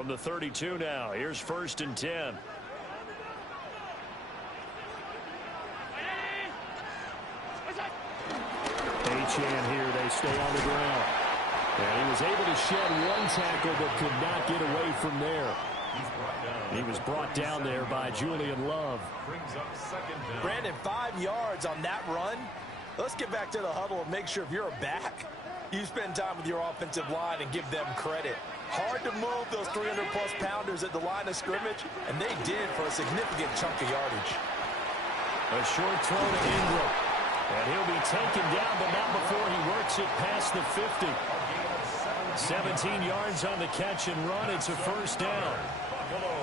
From the 32 now, here's 1st and 10. Achane here, they stay on the ground. And he was able to shed one tackle but could not get away from there. He was brought down there by Julian Love. Brandon, 5 yards on that run. Let's get back to the huddle and make sure if you're a back, you spend time with your offensive line and give them credit. Hard to move those 300-plus pounders at the line of scrimmage, and they did for a significant chunk of yardage. A short throw to Ingram. And he'll be taken down, but not before he works it past the 50. 17 yards on the catch and run. It's a 1st down.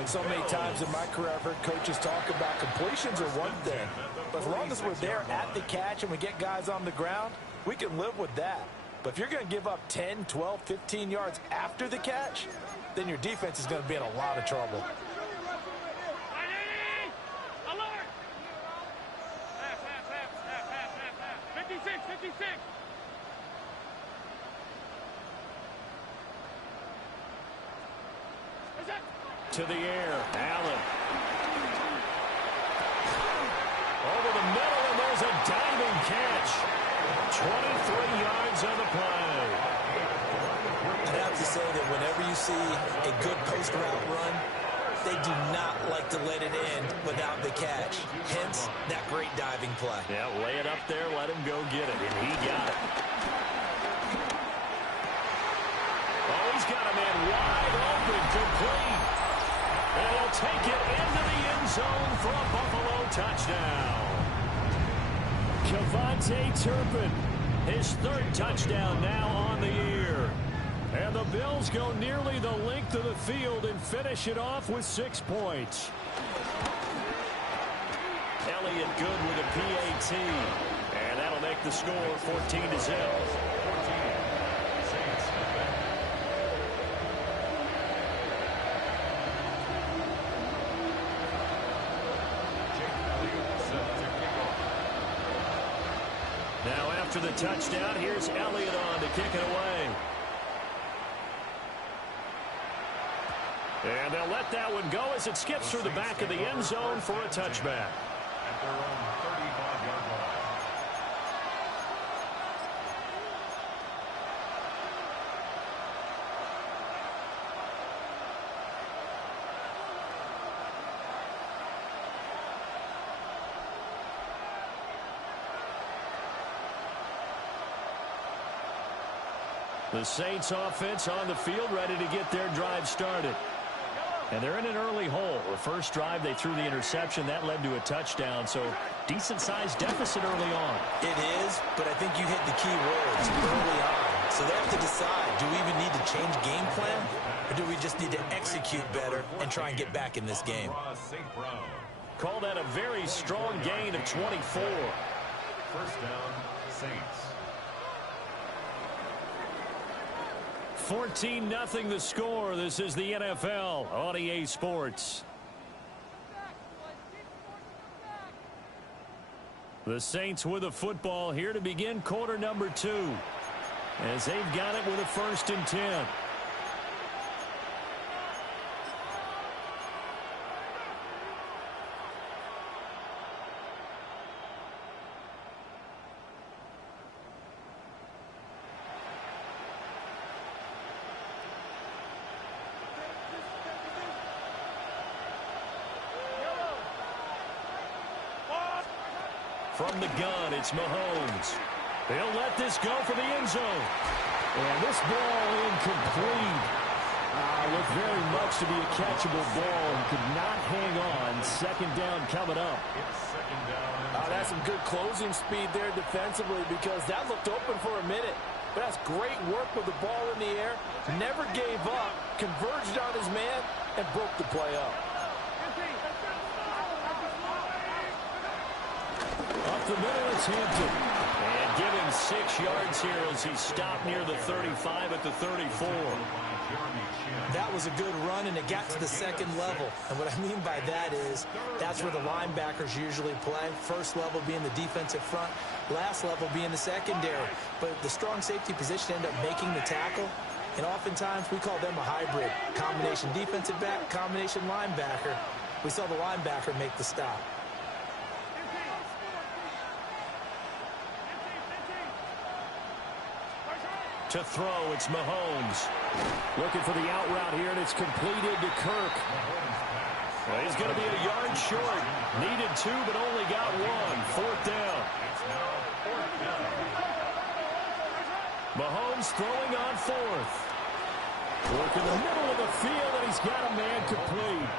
So many times in my career I've heard coaches talk about completions are one thing. But as long as we're there at the catch and we get guys on the ground, we can live with that. But if you're going to give up 10, 12, 15 yards after the catch, then your defense is going to be in a lot of trouble. To the air, Allen. Over the middle, and there's a diving catch. 23 yards on the play. I'd have to say that whenever you see a good post route run, they do not like to let it end without the catch. Hence, that great diving play. Yeah, lay it up there, let him go get it, and he got it. Oh, he's got a man wide open, complete. And he'll take it into the end zone for a Buffalo touchdown. Kevontae Turpin, his 3rd touchdown now on the year. And the Bills go nearly the length of the field and finish it off with 6 points. Elliott good with a PAT. And that'll make the score 14-0. Now after the touchdown, here's Elliott on to kick it away. And they'll let that one go as it skips through the back of the end zone for a touchback. At their own 35-yard line. The Saints offense on the field ready to get their drive started. And they're in an early hole. The first drive, they threw the interception. That led to a touchdown, so decent-sized deficit early on. It is, but I think you hit the key words early on. So they have to decide, do we even need to change game plan, or do we just need to execute better and try and get back in this game? Call that a very strong gain of 24. First down, Saints. 14-0 the score. This is the NFL on EA Sports. The Saints with a football here to begin quarter number 2. As they've got it with a 1st and 10. From the gun, it's Mahomes. They'll let this go for the end zone. And this ball incomplete. Looked very much to be a catchable ball and could not hang on. 2nd down coming up. That's some good closing speed there defensively because that looked open for a minute. But that's great work with the ball in the air. Never gave up, converged on his man, and broke the play up. Up the middle, it's Hampton. And give him 6 yards here as he stopped near the 35 at the 34. That was a good run, and it got to the 2nd level. And what I mean by that is that's where the linebackers usually play. First level being the defensive front, last level being the secondary. But the strong safety position ended up making the tackle. And oftentimes we call them a hybrid. Combination defensive back, combination linebacker. We saw the linebacker make the stop. To throw, it's Mahomes. Looking for the out route here, and it's completed to Kirk. Well, he's going to be a yard short. Needed 2, but only got 1. 4th down. Mahomes throwing on 4th. Work in the middle of the field, and he's got a man complete.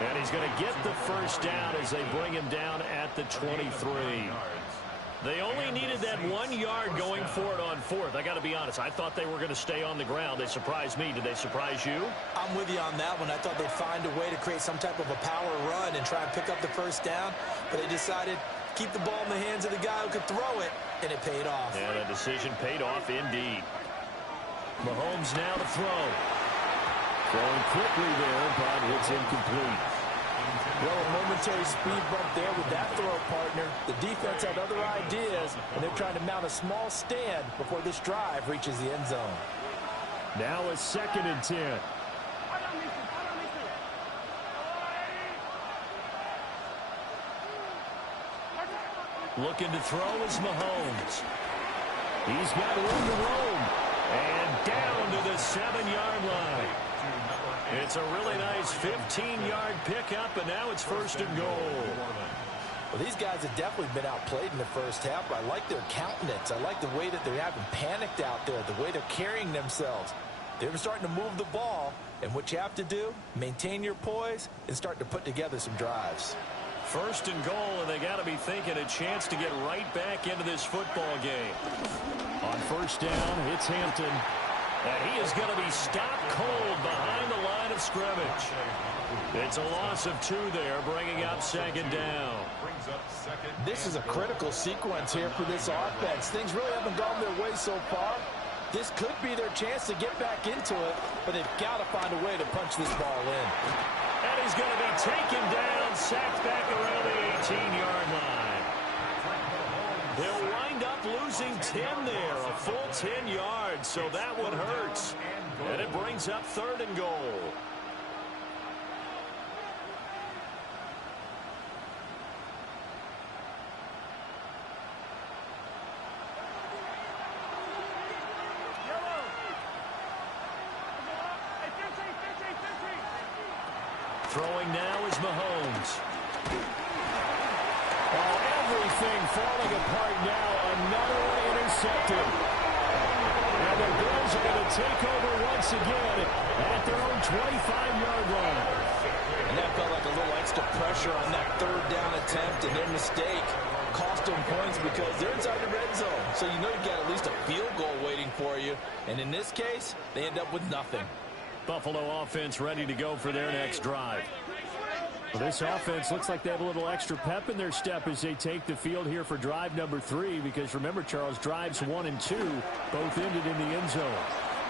And he's going to get the first down as they bring him down at the 23. They only needed that 1 yard going for it on 4th. I got to be honest. I thought they were going to stay on the ground. They surprised me. Did they surprise you? I'm with you on that one. I thought they'd find a way to create some type of a power run and try and pick up the first down. But they decided to keep the ball in the hands of the guy who could throw it, and it paid off. Yeah, that decision paid off indeed. Mahomes now to throw. Throwing quickly there, but it's incomplete. Well, a momentary speed bump there with that throw partner. The defense had other ideas, and they're trying to mount a small stand before this drive reaches the end zone. Now a 2nd and 10. Looking to throw is Mahomes. He's got room to roam. And down to the 7-yard line. It's a really nice 15-yard pickup, and now it's 1st and goal. Well, these guys have definitely been outplayed in the first half, but I like their countenance. I like the way that they haven't panicked out there, the way they're carrying themselves. They're starting to move the ball, and what you have to do, maintain your poise and start to put together some drives. 1st and goal, and they got to be thinking a chance to get right back into this football game. On 1st down, it's Hampton. And he is going to be stopped cold behind the line of scrimmage. It's a loss of 2 there, bringing up 2nd down. This is a critical sequence here for this offense. Things really haven't gone their way so far. This could be their chance to get back into it, but they've got to find a way to punch this ball in. And he's going to be taken down, sacked back around the 18-yard line. They'll wind up losing 10 there, a full 10 yards, so that one hurts. And it brings up 3rd and goal. Throwing now is Mahomes. Oh, everything falling apart now. Another one intercepted. And the Bills are going to take over once again at their own 25-yard line. And that felt like a little extra pressure on that 3rd down attempt, and their mistake cost them points because they're inside the red zone. So you know you've got at least a field goal waiting for you. And in this case, they end up with nothing. Buffalo offense ready to go for their next drive. Well, this offense looks like they have a little extra pep in their step as they take the field here for drive number 3, because remember, Charles, drives 1 and 2 both ended in the end zone.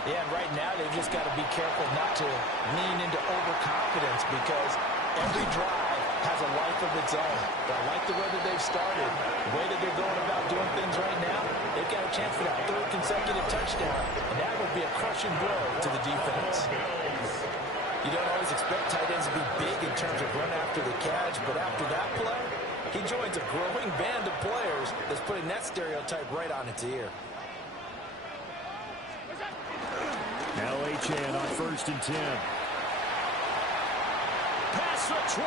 Yeah, and right now they've just got to be careful not to lean into overconfidence, because every drive has a life of its own. But I like the way that they've started, the way that they're going about doing things right now. They've got a chance for that 3rd consecutive touchdown, and that would be a crushing blow to the defense. You don't always expect tight ends to be big in terms of run after the catch, but after that play, he joins a growing band of players that's putting that stereotype right on its ear. Now Achane on 1st and 10. Pass the 20.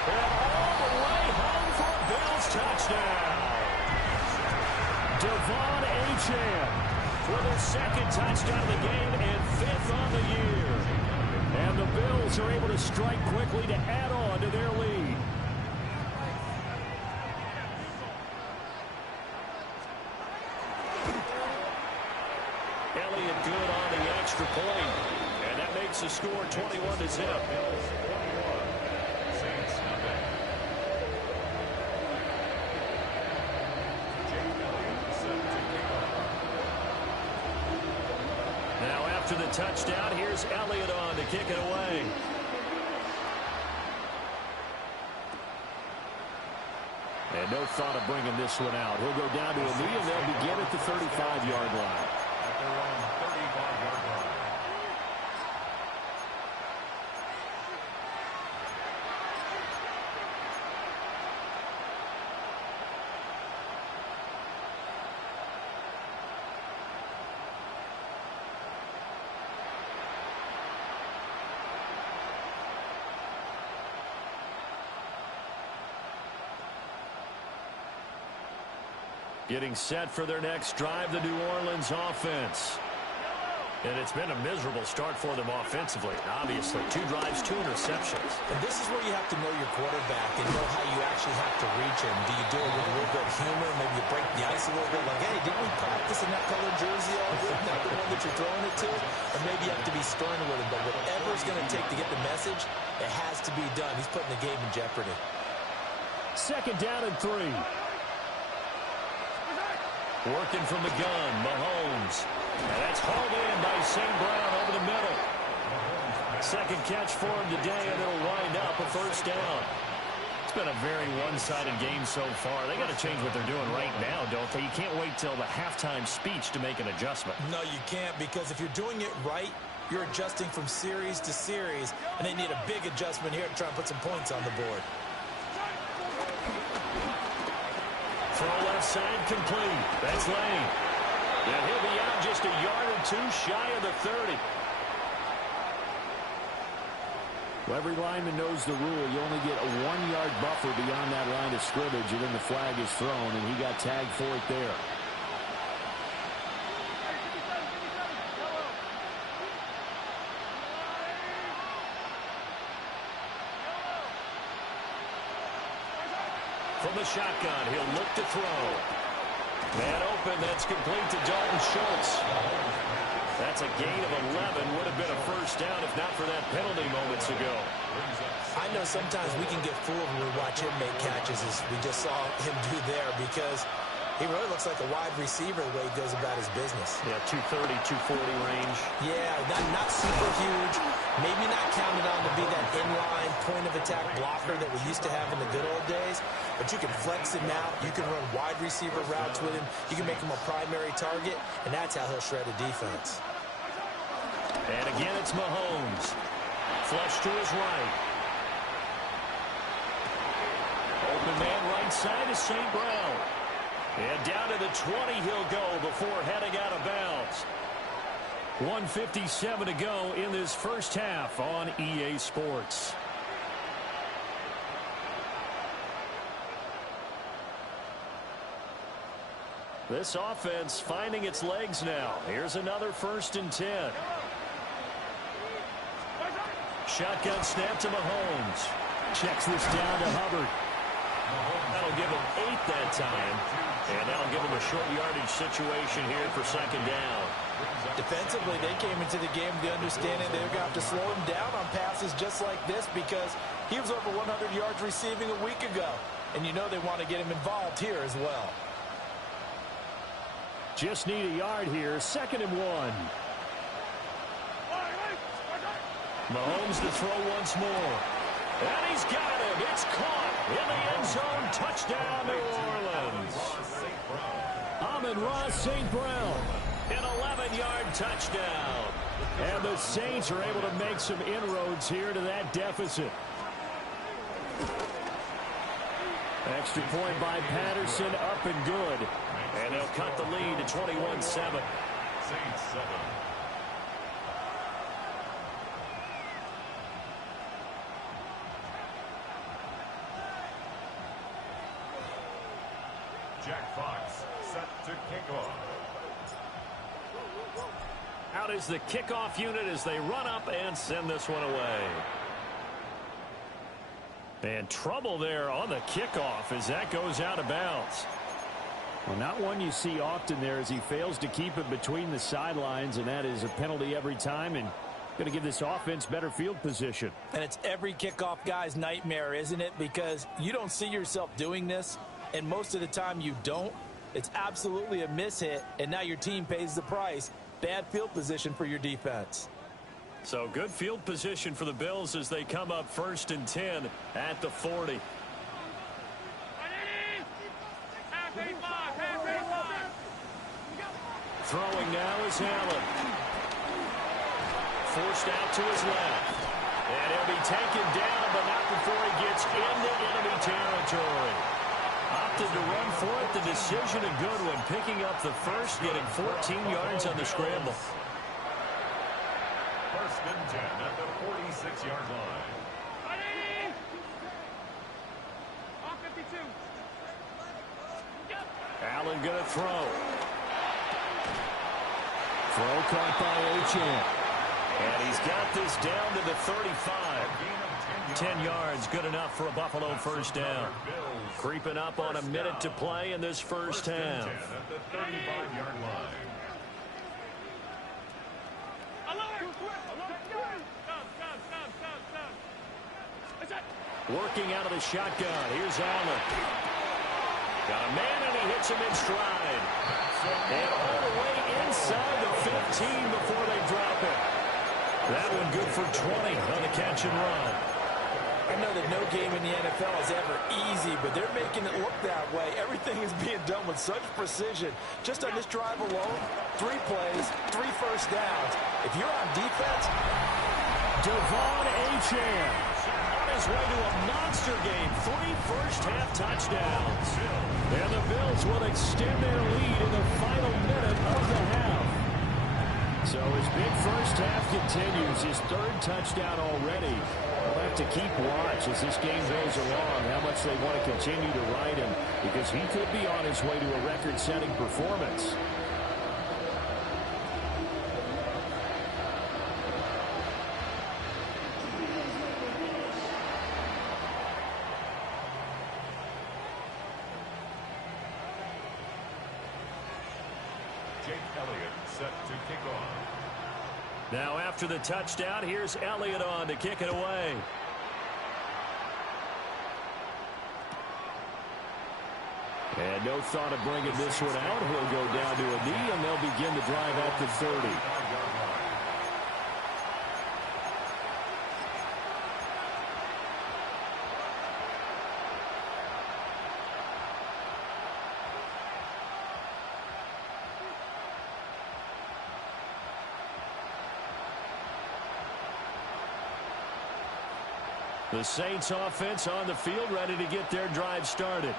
And all the way home for a Bills touchdown. Devon Achane for their 2nd touchdown of the game and 5th on the year. And the Bills are able to strike quickly to add on to their lead. Elliott good on the extra point. And that makes the score 21-0. Now after the touchdown, here's Elliott on to kick it away. And no thought of bringing this one out. He'll go down to a knee, and they'll begin at the 35-yard line. At their own 35. Getting set for their next drive, the New Orleans offense. And it's been a miserable start for them offensively. Obviously, 2 drives, 2 interceptions. And this is where you have to know your quarterback and know how you actually have to reach him. Do you do it with a little bit of humor? Maybe you break the ice a little bit. Like, hey, didn't we practice in that colored jersey all week? Not the one that you're throwing it to? Or maybe you have to be stern with him. But whatever it's going to take to get the message, it has to be done. He's putting the game in jeopardy. 2nd down and 3. Working from the gun, Mahomes. And that's hauled in by St. Brown over the middle. 2nd catch for him today, and it'll wind up a 1st down. It's been a very one-sided game so far. They got to change what they're doing right now, don't they? You can't wait till the halftime speech to make an adjustment. No, you can't, because if you're doing it right, you're adjusting from series to series, and they need a big adjustment here to try and put some points on the board. Throw left side complete. That's Lane. And he'll be out just a yard or 2 shy of the 30. Well, every lineman knows the rule. You only get a 1-yard buffer beyond that line of scrimmage, and then the flag is thrown, and he got tagged for it there. From the shotgun, he'll look to throw. Man open, that's complete to Dalton Schultz. That's a gain of 11. Would have been a 1st down if not for that penalty moments ago. I know sometimes we can get fooled when we watch him make catches, as we just saw him do there, because he really looks like a wide receiver the way he goes about his business. Yeah, 230, 240 range. Yeah, not super huge. Maybe not counted on to be that inline point-of-attack blocker that we used to have in the good old days. But you can flex him out. You can run wide receiver routes with him. You can make him a primary target, and that's how he'll shred a defense. And again, it's Mahomes. Flush to his right. Open man right side is St. Brown. And down to the 20 he'll go before heading out of bounds. 1:57 to go in this 1st half on EA Sports. This offense finding its legs now. Here's another 1st and 10. Shotgun snap to Mahomes. Checks this down to Hubbard. That'll give him 8 that time. And that'll give him a short yardage situation here for 2nd down. Defensively, they came into the game with the understanding they're going to have to slow him down on passes just like this, because he was over 100 yards receiving a week ago. And you know they want to get him involved here as well. Just need a yard here. 2nd and 1. Mahomes to throw once more. And he's got him. It's caught in the end zone. Touchdown, New Orleans. Amon-Ra St. Brown. An 11-yard touchdown. And the Saints are able to make some inroads here to that deficit. Extra point by Patterson, up and good. And they'll cut the lead to 21-7. Saints 7. Jack Fox set to kick off. Out is the kickoff unit as they run up and send this one away. And trouble there on the kickoff as that goes out of bounds. Well, not one you see often there, as he fails to keep it between the sidelines, and that is a penalty every time, and going to give this offense better field position. And it's every kickoff guy's nightmare, isn't it? Because you don't see yourself doing this, and most of the time you don't. It's absolutely a mishit, and now your team pays the price. Bad field position for your defense. So good field position for the Bills as they come up 1st and 10 at the 40. Throwing now is Allen. Forced out to his left. And he'll be taken down, but not before he gets into enemy territory. Opted to run for it. The decision a good one. Picking up the 1st, getting 14 yards on the scramble. 1st and 10 at the 46-yard line. Allen going to throw. Throw caught by Achane. And he's got this down to the 35. 10 yards, good enough for a Buffalo first down. Creeping up on a minute to play in this first half. At the 35-yard line. Working out of the shotgun. Here's Allen. Got a man, and he hits him in stride. And all the way inside the 15 before they drop it. That one good for 20 on the catch and run. I know that no game in the NFL is ever easy, but they're making it look that way. Everything is being done with such precision. Just on this drive alone, 3 plays, 3 first downs. If you're on defense, Devon Achane On his way to a monster game. 3 first-half touchdowns. And the Bills will extend their lead in the final minute of the half. So his big first half continues. His 3rd touchdown already. We'll have to keep watch as this game goes along, how much they want to continue to ride him, because he could be on his way to a record-setting performance. Jake Elliott set to kick off. Now after the touchdown, here's Elliott on to kick it away. And no thought of bringing this one out. He'll go down to a knee, and they'll begin the drive at the 30. The Saints offense on the field, ready to get their drive started.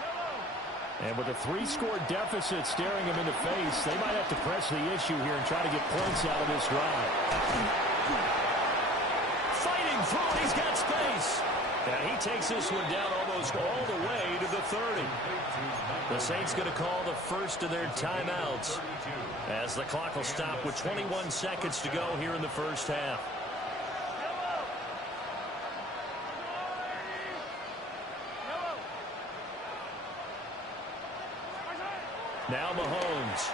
And with a 3-score deficit staring him in the face, they might have to press the issue here and try to get points out of this drive. Fighting through it, he's got space. And he takes this one down almost all the way to the 30. The Saints going to call the first of their timeouts as the clock will stop with 21 seconds to go here in the first half. Now Mahomes.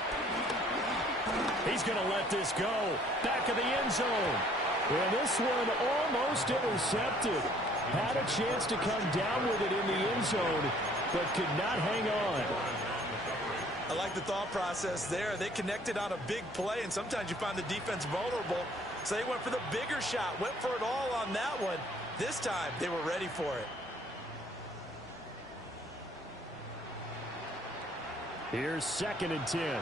He's going to let this go. Back of the end zone. And this one almost intercepted. Had a chance to come down with it in the end zone, but could not hang on. I like the thought process there. They connected on a big play, and sometimes you find the defense vulnerable. So they went for the bigger shot, went for it all on that one. This time, they were ready for it. Here's 2nd and 10.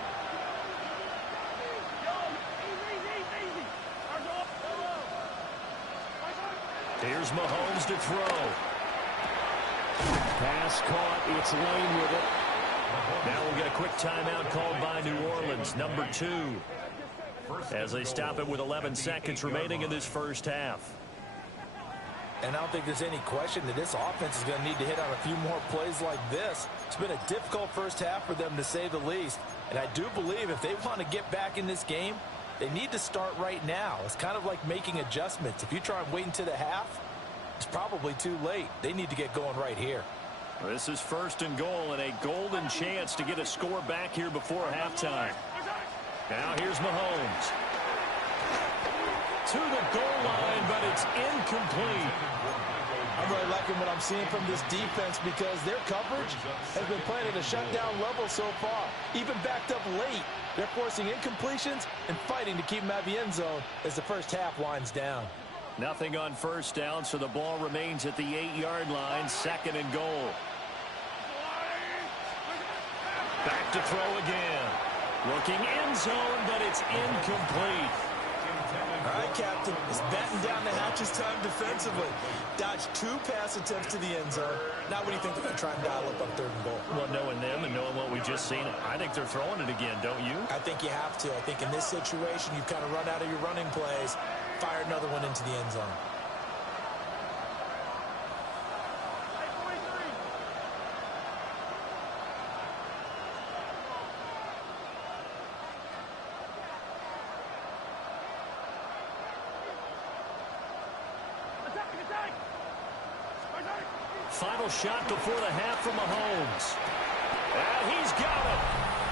Here's Mahomes to throw. Pass caught. It's Lane with it. Now we'll get a quick timeout called by New Orleans, number 2. As they stop it with 11 seconds remaining in this first half. And I don't think there's any question that this offense is going to need to hit on a few more plays like this. It's been a difficult first half for them, to say the least. And I do believe if they want to get back in this game, they need to start right now. It's kind of like making adjustments. If you try and wait until the half, it's probably too late. They need to get going right here. This is 1st and goal, and a golden chance to get a score back here before halftime. Now here's Mahomes. To the goal line, but it's incomplete. I'm really liking what I'm seeing from this defense because their coverage has been playing at a shutdown level so far. Even backed up late, they're forcing incompletions and fighting to keep them out of the end zone as the first half winds down. Nothing on first down, so the ball remains at the 8-yard line, 2nd and goal. Back to throw again. Looking end zone, but it's incomplete. All right, Captain, it's batten down the hatches time defensively. Dodged 2 pass attempts to the end zone. Now what do you think they're going to try and dial up on 3rd and goal? Well, knowing them and knowing what we just seen, I think they're throwing it again, don't you? I think you have to. I think in this situation, you've kind of run out of your running plays. Fire another one into the end zone. Final shot before the half from Mahomes. And he's got it.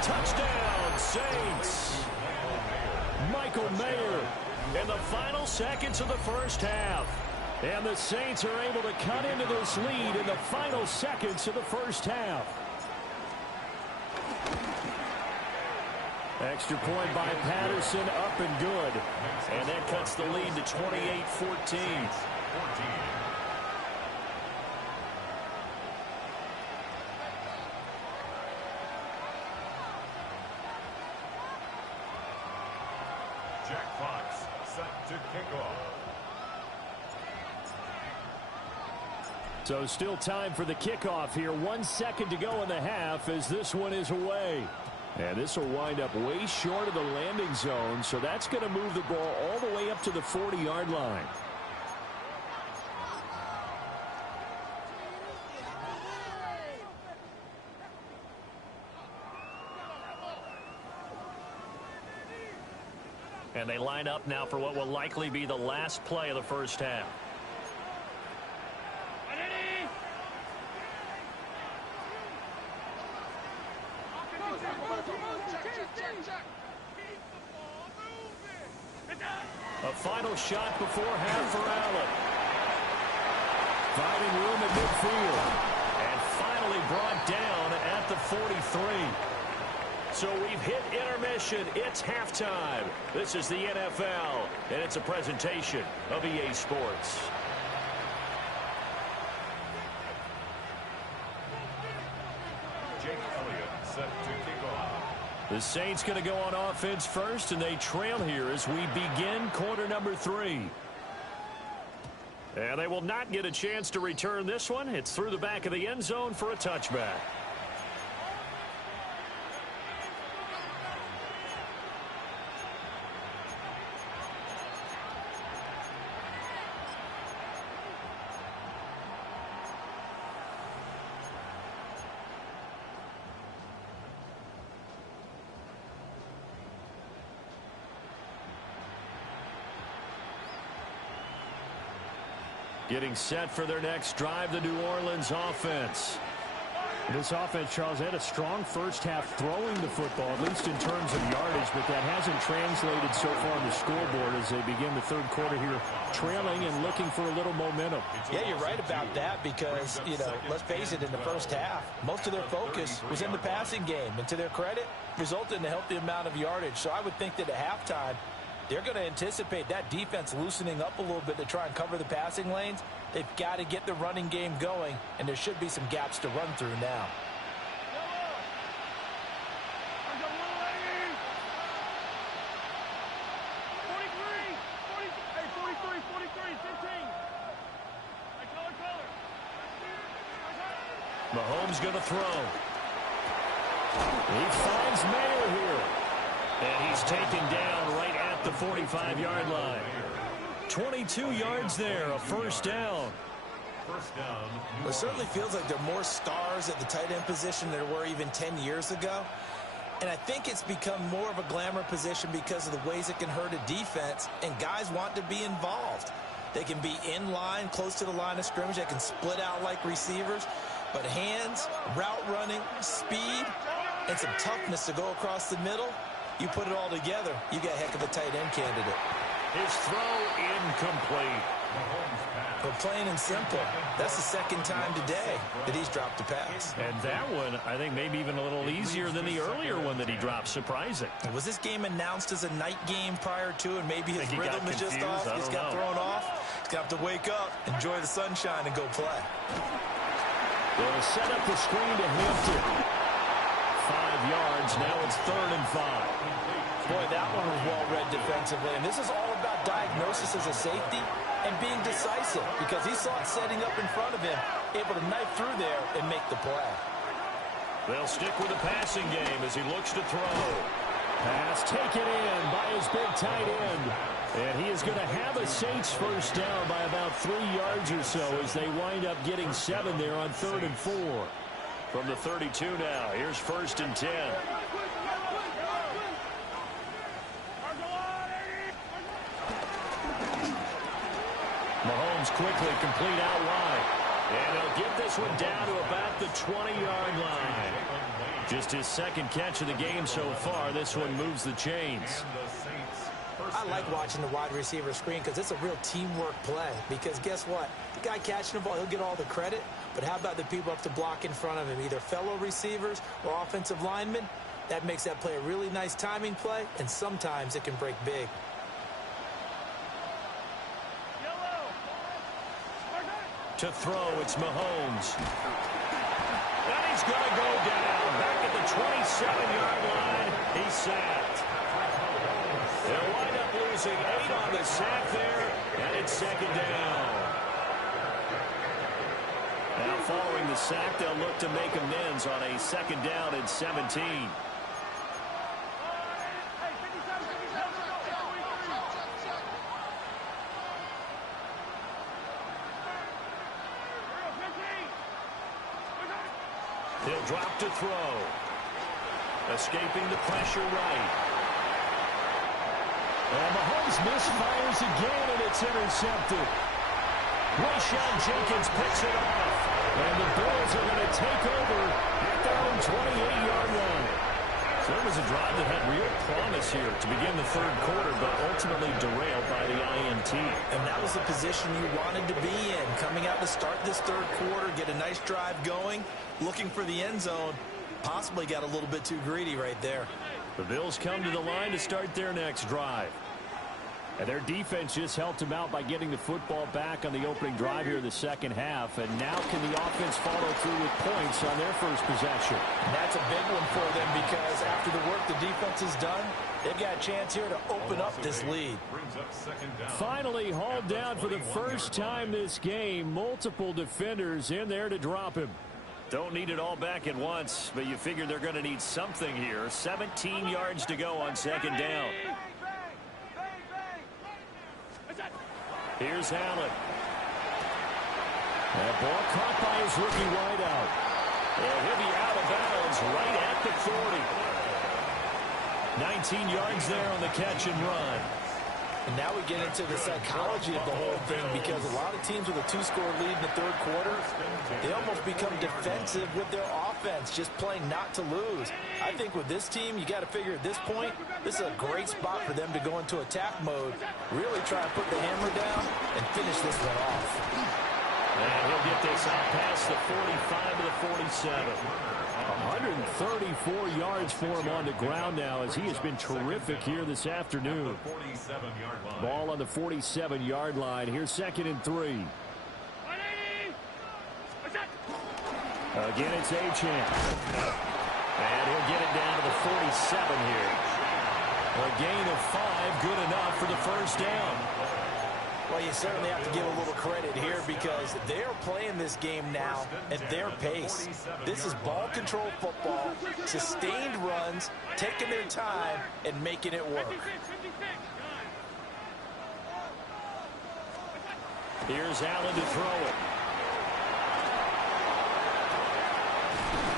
Touchdown, Saints. Michael Mayer in the final seconds of the first half. And the Saints are able to cut into this lead in the final seconds of the first half. Extra point by Patterson, up and good. And that cuts the lead to 28-14. Jack Fox set to kick off. So still time for the kickoff here. 1 second to go in the half as this one is away. And this will wind up way short of the landing zone, so that's going to move the ball all the way up to the 40-yard line. And they line up now for what will likely be the last play of the first half. A final shot before half for Allen. Finding room at midfield. And finally brought down at the 43. So we've hit intermission. It's halftime. This is the NFL, and it's a presentation of EA Sports. Jake Elliott set to kick off. The Saints going to go on offense first, and they trail here as we begin quarter number 3. And they will not get a chance to return this one. It's through the back of the end zone for a touchback. Getting set for their next drive, the New Orleans offense. This offense, Charles, had a strong first half throwing the football, at least in terms of yardage, but that hasn't translated so far on the scoreboard as they begin the third quarter here, trailing and looking for a little momentum. Yeah, you're right about that because, let's face it, in the first half, most of their focus was in the passing game. And to their credit, resulted in a healthy amount of yardage. So I would think that at halftime, they're going to anticipate that defense loosening up a little bit to try and cover the passing lanes. They've got to get the running game going, and there should be some gaps to run through now. Mahomes going to throw. He finds Mayer here. And he's taken down right at the 45-yard line. 22 yards there, a first down. Well, it certainly feels like there are more stars at the tight end position than there were even 10 years ago. And I think it's become more of a glamour position because of the ways it can hurt a defense, and guys want to be involved. They can be in line, close to the line of scrimmage. They can split out like receivers. But hands, route running, speed, and some toughness to go across the middle, you put it all together, you got a heck of a tight end candidate. His throw incomplete. But plain and simple, that's the second time today that he's dropped a pass. And that one, I think, maybe even a little easier than the earlier one that he dropped. Surprising. Was this game announced as a night game prior to, and maybe his rhythm is just off? He's got thrown off. He's going to have to wake up, enjoy the sunshine, and go play. They'll set up the screen to Hampton. 5 yards. Now it's 3rd and 5. Boy, that one was well read defensively. And this is all about diagnosis as a safety and being decisive because he saw it setting up in front of him, able to knife through there and make the play. They'll stick with the passing game as he looks to throw. Pass taken in by his big tight end. And he is going to have a Saints first down by about 3 yards or so as they wind up getting 7 there on 3rd and 4. From the 32 now, here's 1st and 10. Mahomes quickly complete out wide. And he'll get this one down to about the 20-yard line. Just his second catch of the game so far. This one moves the chains. I like watching the wide receiver screen because it's a real teamwork play. Because guess what? The guy catching the ball, he'll get all the credit. But how about the people up to block in front of him, either fellow receivers or offensive linemen? That makes that play a really nice timing play, and sometimes it can break big. To throw, it's Mahomes. And he's going to go down. Back at the 27-yard line, he's sacked. They'll wind up losing 8 on the sack there, and it's second down. Now following the sack, they'll look to make amends on a second down and 17. He'll drop to throw. Escaping the pressure right. And Mahomes misfires again, and it's intercepted. Rashawn Jenkins picks it off. And the Bills are going to take over at their own 28-yard line. So it was a drive that had real promise here to begin the third quarter, but ultimately derailed by the INT. And that was the position you wanted to be in. Coming out to start this third quarter, get a nice drive going, looking for the end zone. Possibly got a little bit too greedy right there. The Bills come to the line to start their next drive. And their defense just helped them out by getting the football back on the opening drive here in the second half. And now can the offense follow through with points on their first possession? And that's a big one for them because after the work the defense has done, they've got a chance here to open up this lead. Finally hauled down for the first time this game. Multiple defenders in there to drop him. Don't need it all back at once, but you figure they're going to need something here. 17 yards to go on second down. Here's Allen. That ball caught by his rookie wideout. And he'll be out of bounds right at the 40. 19 yards there on the catch and run. And now we get into the psychology of the whole thing because a lot of teams with a 2-score lead in the third quarter, they almost become defensive with their offense, just playing not to lose. I think with this team, you got to figure at this point, this is a great spot for them to go into attack mode, really try and put the hammer down and finish this one off. And he'll get this out past the 45 to the 47. 134 yards for him on the ground now as he has been terrific here this afternoon. Ball on the 47-yard line. Here's 2nd and 3. Again, it's Achane. And he'll get it down to the 47 here. A gain of 5, good enough for the first down. Well, you certainly have to give a little credit here because they're playing this game now at their pace. This is ball control football, sustained runs, taking their time, and making it work. Here's Allen to throw it.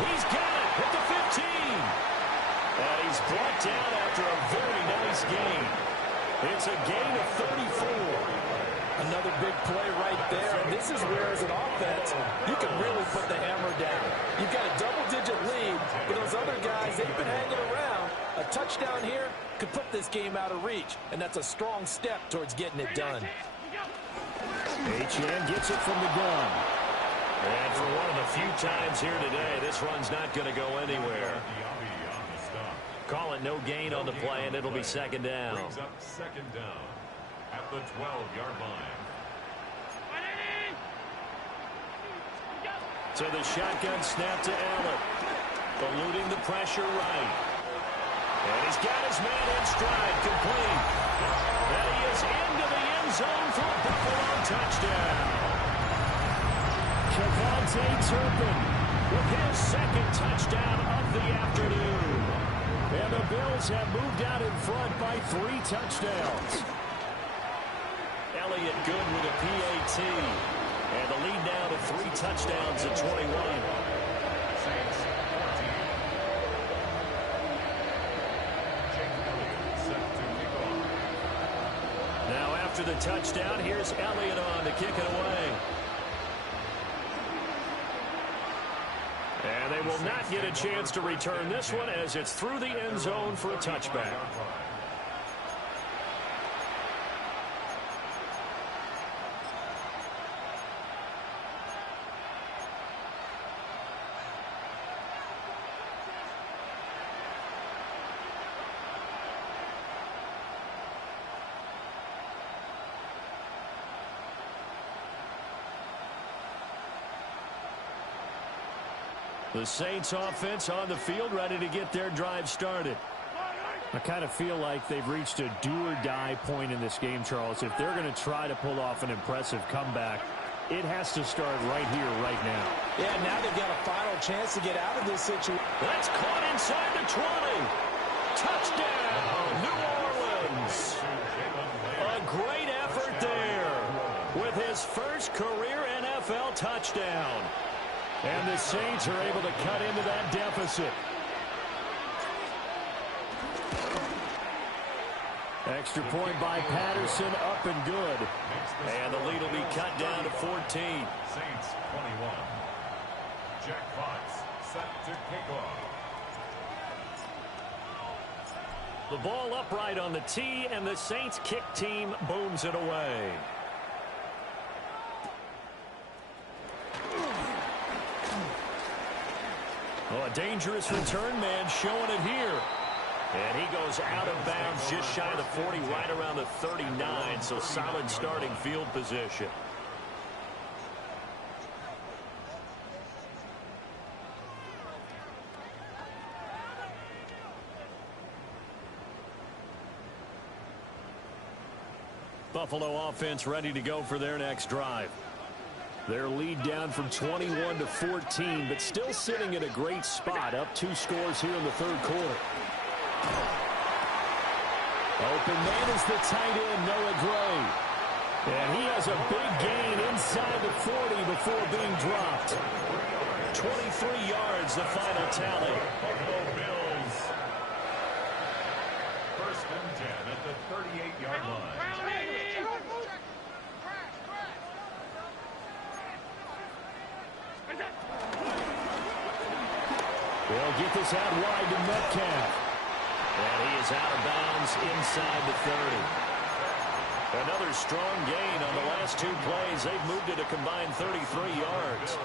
He's got it at the 15. And he's brought down after a very nice gain. It's a gain of 34. Another big play right there. And this is where, as an offense, you can really put the hammer down. You've got a double-digit lead, but those other guys, they've been hanging around. A touchdown here could put this game out of reach, and that's a strong step towards getting it done. Achane gets it from the gun. And for one of the few times here today, this run's not going to go anywhere. Call it no gain on the play, and it'll be second down. Brings up second down at the 12-yard line. So the shotgun snap to Allen. Eluding the pressure right. And he's got his man in stride, complete. And he is into the end zone for a Buffalo touchdown. Kevontae Turpin with his second touchdown of the afternoon. And the Bills have moved out in front by 3 touchdowns. Elliott good with a PAT. And the lead now to 3 touchdowns at 21. Now after the touchdown, here's Elliott on to kick it away. And they will not get a chance to return this one as it's through the end zone for a touchback. The Saints offense on the field, ready to get their drive started. I kind of feel like they've reached a do-or-die point in this game, Charles. If they're going to try to pull off an impressive comeback, it has to start right here, right now. Yeah, now they've got a final chance to get out of this situation. That's caught inside the 20. Touchdown, New Orleans. A great effort there with his first career NFL touchdown. And the Saints are able to cut into that deficit. Extra point by Patterson, up and good. And the lead will be cut down to 14. Saints 21. Jack Fox set to kick off. The ball upright on the tee, and the Saints kick team booms it away. Oh, a dangerous return man showing it here. And he goes out of bounds just shy of the 40, right around the 39, so solid starting field position. Buffalo offense ready to go for their next drive. Their lead down from 21 to 14, but still sitting in a great spot, up 2 scores here in the third quarter. Open man is the tight end, Noah Gray. And he has a big gain inside the 40 before being dropped. 23 yards, the final tally. Buffalo Bills. First and 10 at the 38-yard line. They'll get this out wide to Metcalf. And he is out of bounds inside the 30. Another strong gain on the last 2 plays. They've moved it a combined 33 yards.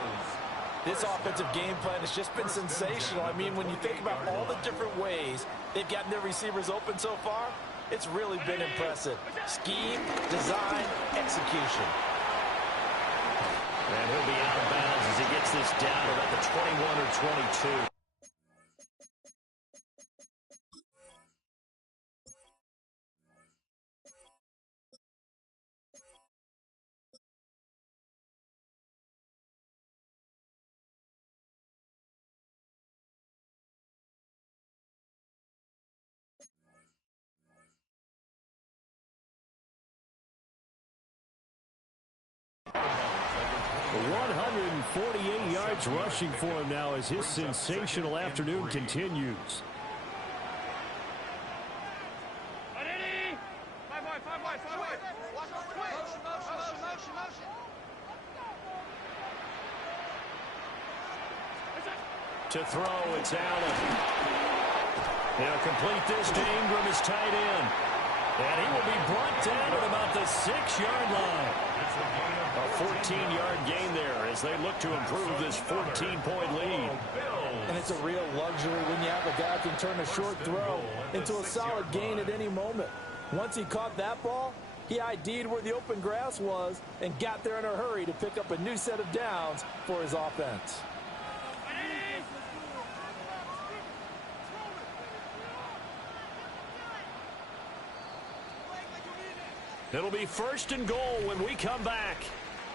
This offensive game plan has just been sensational. I mean, when you think about all the different ways they've gotten their receivers open so far, it's really been impressive. Scheme, design, execution. And he'll be out of bounds as he gets this down about the 21 or 22. The 148 yards rushing for him now as his sensational afternoon continues. To throw, it's Allen. They'll complete this to Ingram, his tight end. And he will be brought down at about the 6-yard line. A 14-yard gain there as they look to improve this 14-point lead. And it's a real luxury when you have a guy who can turn a short throw into a solid gain at any moment. Once he caught that ball, he ID'd where the open grass was and got there in a hurry to pick up a new set of downs for his offense. It'll be first and goal when we come back.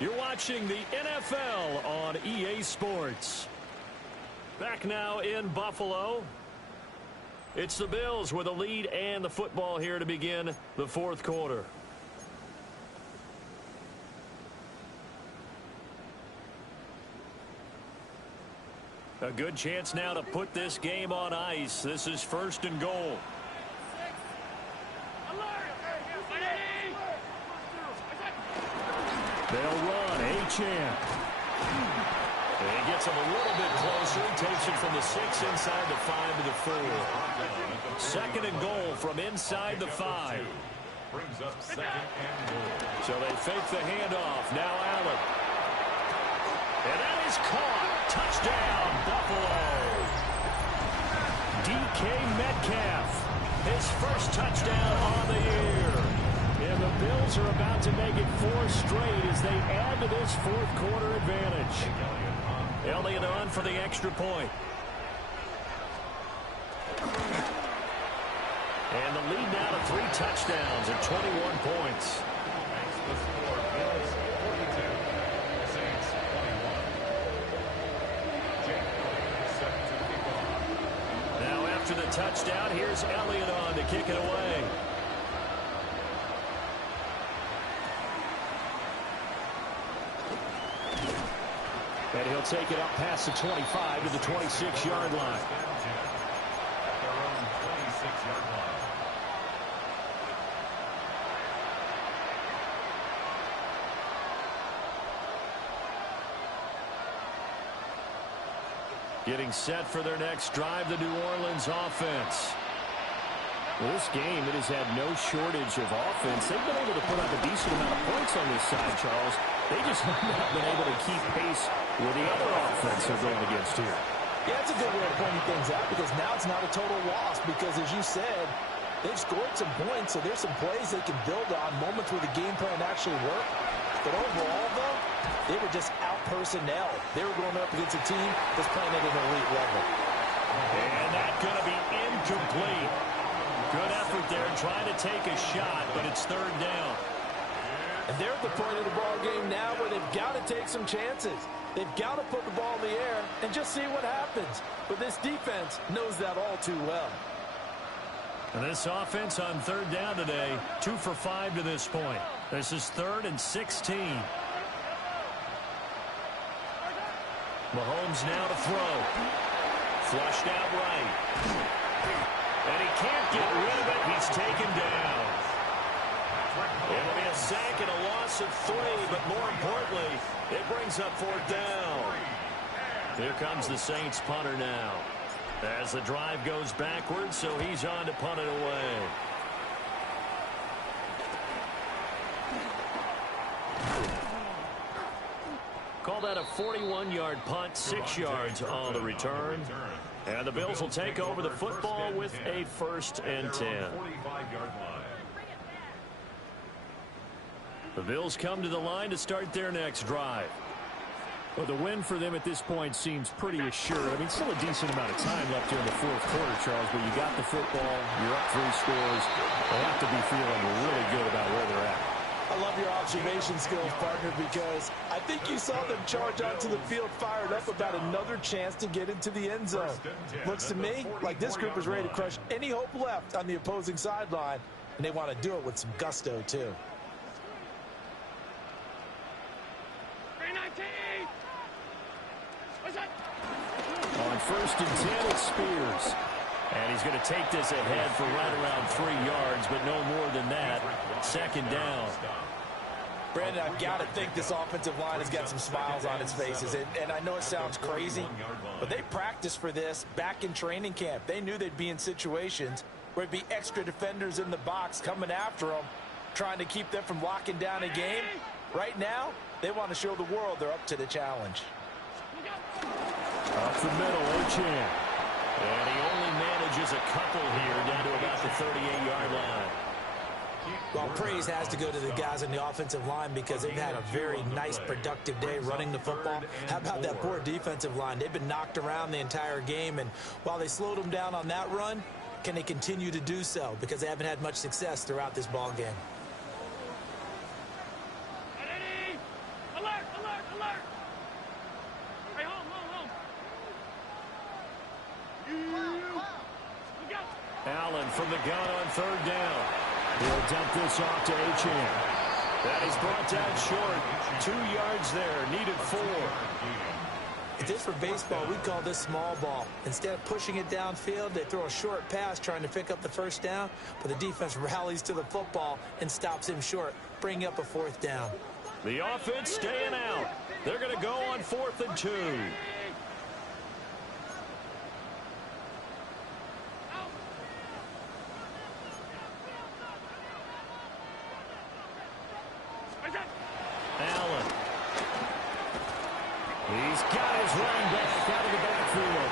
You're watching the NFL on EA Sports. Back now in Buffalo. It's the Bills with a lead and the football here to begin the fourth quarter. A good chance now to put this game on ice. This is first and goal. They'll run. Achane. He gets him a little bit closer. Takes it from the 6 inside the 5 to the 4. Second and goal from inside the 5. Brings up second and goal. So they fake the handoff. Now Allen. And that is caught. Touchdown, Buffalo. DK Metcalf. His first touchdown on the year. And the Bills are about to make it 4 straight as they add to this fourth quarter advantage. Elliott on for the extra point. And the lead now to 3 touchdowns at 21 points. The score, Bills 42, Saints 21. Jake set to kick off. Now after the touchdown, here's Elliott on to kick it away. And he'll take it up past the 25 to the 26-yard line. At their own 26-yard line. Getting set for their next drive, the New Orleans offense. Well, this game, it has had no shortage of offense. They've been able to put up a decent amount of points on this side, Charles. They just have not been able to keep pace with the other offense they're going against here. Yeah, it's a good way of pointing things out because now it's not a total loss because, as you said, they've scored some points, so there's some plays they can build on, moments where the game plan actually worked. But overall, though, they were just out personnel. They were going up against a team that's playing at an elite level. And that's going to be incomplete. Good effort there trying to take a shot, but it's third down. And they're at the point of the ball game now where they've got to take some chances. They've got to put the ball in the air and just see what happens. But this defense knows that all too well. And this offense on third down today, 2 for 5 to this point. This is 3rd and 16. Mahomes now to throw. Flushed out right. And he can't get rid of it. He's taken down. It'll be a sack and a loss of 3, but more importantly, it brings up 4th down. Here comes the Saints punter now. As the drive goes backwards, so he's on to punt it away. Call that a 41-yard punt, 6 yards on the return. And the Bills will take over the football with a 1st and 10. The Bills come to the line to start their next drive. Well, the win for them at this point seems pretty assured. I mean, still a decent amount of time left here in the fourth quarter, Charles, but you got the football, you're up 3 scores. They have to be feeling really good about where they're at. I love your observation skills, partner, because I think you saw them charge onto the field fired up about another chance to get into the end zone. Looks to me like this group is ready to crush any hope left on the opposing sideline, and they want to do it with some gusto, too. On 1st and 10, it's Spears. And he's going to take this ahead for right around 3 yards, but no more than that. 2nd down. Brandon, I've got to think this offensive line has got some smiles on its faces. And I know it sounds crazy, but they practiced for this back in training camp. They knew they'd be in situations where there'd be extra defenders in the box coming after them, trying to keep them from locking down a game. Right now, they want to show the world they're up to the challenge. Up the middle, Achane. And he only manages a couple here down to about the 38-yard line. Well, praise has to go to the guys on the offensive line because they've had a very nice, productive day running the football. How about that poor defensive line? They've been knocked around the entire game, and while they slowed them down on that run, can they continue to do so? Because they haven't had much success throughout this ball game. Allen from the gun on 3rd down. He'll dump this off to Achane. That is brought down short. 2 yards there. Needed 4. If this were baseball, we'd call this small ball. Instead of pushing it downfield, they throw a short pass trying to pick up the 1st down, but the defense rallies to the football and stops him short, bringing up a 4th down. The offense staying out. They're going to go on 4th and 2. Allen. He's got his run back out of the backfield.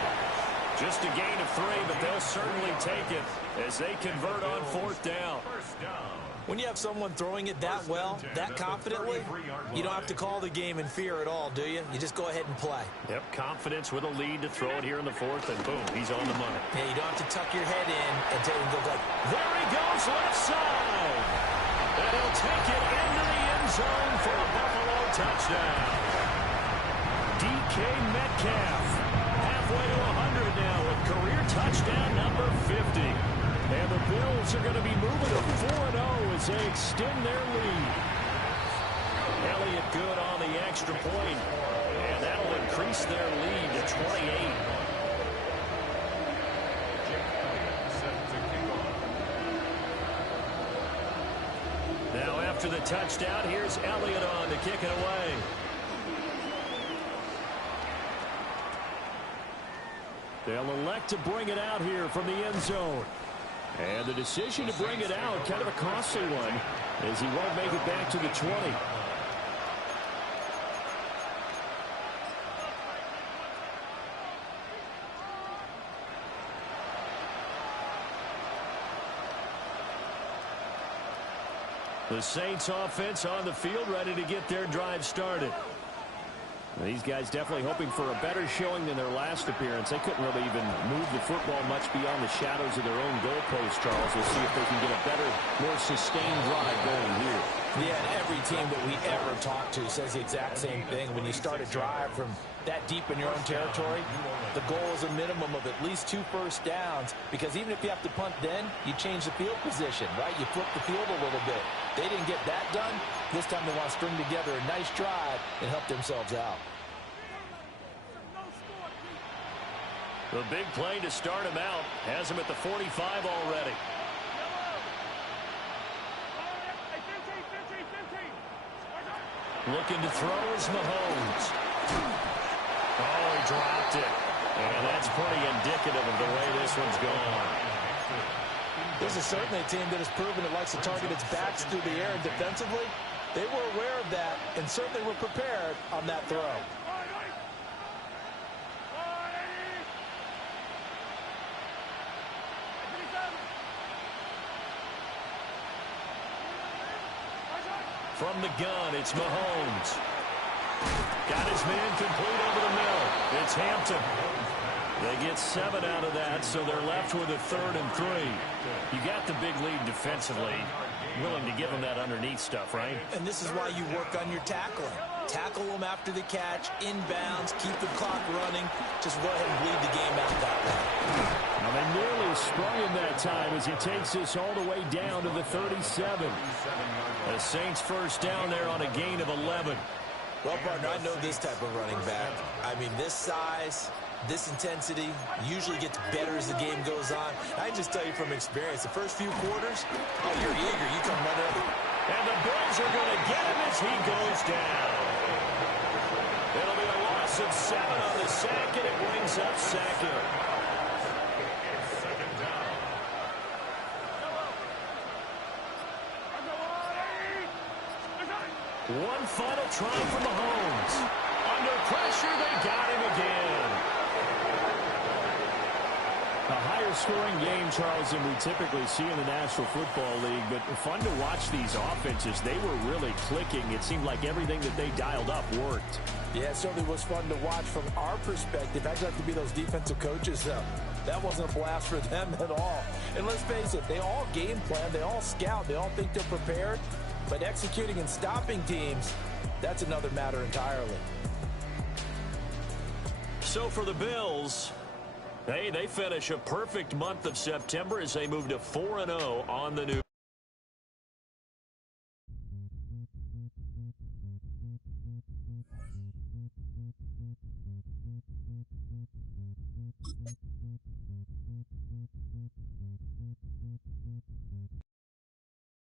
Just a gain of 3, but they'll certainly take it as they convert on 4th down. When you have someone throwing it that well, that confidently, you don't have to call the game in fear at all, do you? You just go ahead and play. Yep, confidence with a lead to throw it here in the 4th, and boom, he's on the money. Yeah, you don't have to tuck your head in and take and go like, there he goes, left side. And he'll take it into the end zone for a Buffalo touchdown. DK Metcalf, halfway to 100 now with career touchdown number 50. And the Bills are going to be moving to 4-0 as they extend their lead. Elliott good on the extra point, and that'll increase their lead to 28. Now after the touchdown, here's Elliott on to kick it away. They'll elect to bring it out here from the end zone. And the decision to bring it out, kind of a costly one, as he won't make it back to the 20. The Saints offense on the field, ready to get their drive started. These guys definitely hoping for a better showing than their last appearance. They couldn't really even move the football much beyond the shadows of their own goalpost, Charles. We'll see if they can get a better, more sustained drive going here. Yeah, and every team that we ever talk to says the exact same thing. When you start a drive from that deep in your own territory, the goal is a minimum of at least 2 first downs, because even if you have to punt then, you change the field position, right? You flip the field a little bit. They didn't get that done. This time they want to string together a nice drive and help themselves out. The big play to start him out has him at the 45 already. Looking to throw is Mahomes. Oh, he dropped it. And that's pretty indicative of the way this one's gone. This is certainly a team that has proven it likes to target its backs through the air, and defensively, they were aware of that and certainly were prepared on that throw. From the gun, it's Mahomes. Got his man complete over the middle. It's Hampton. They get 7 out of that, so they're left with a 3rd and 3. You got the big lead defensively. Willing to give them that underneath stuff, right? And this is why you work on your tackling. Tackle them after the catch, inbounds, keep the clock running. Just go ahead and bleed the game out that way. Now they nearly sprung him that time as he takes this all the way down to the 37. The Saints first down there on a gain of 11. Well, partner, I know this type of running back. I mean, this size, this intensity usually gets better as the game goes on. I just tell you from experience, the first few quarters, oh, you're eager. You come run up. And the Bills are going to get him as he goes down. It'll be a loss of 7 on the sack, and it brings up 2nd. One final try for Mahomes. Under pressure, they got him again. A higher scoring game, Charles, than we typically see in the National Football League, but fun to watch these offenses. They were really clicking. It seemed like everything that they dialed up worked. Yeah, it certainly was fun to watch from our perspective. I'd like to be those defensive coaches, though. That wasn't a blast for them at all. And let's face it, they all game plan, they all scout, they all think they're prepared. But executing and stopping teams, that's another matter entirely. So for the Bills, hey, they finish a perfect month of September as they move to 4-0 on the new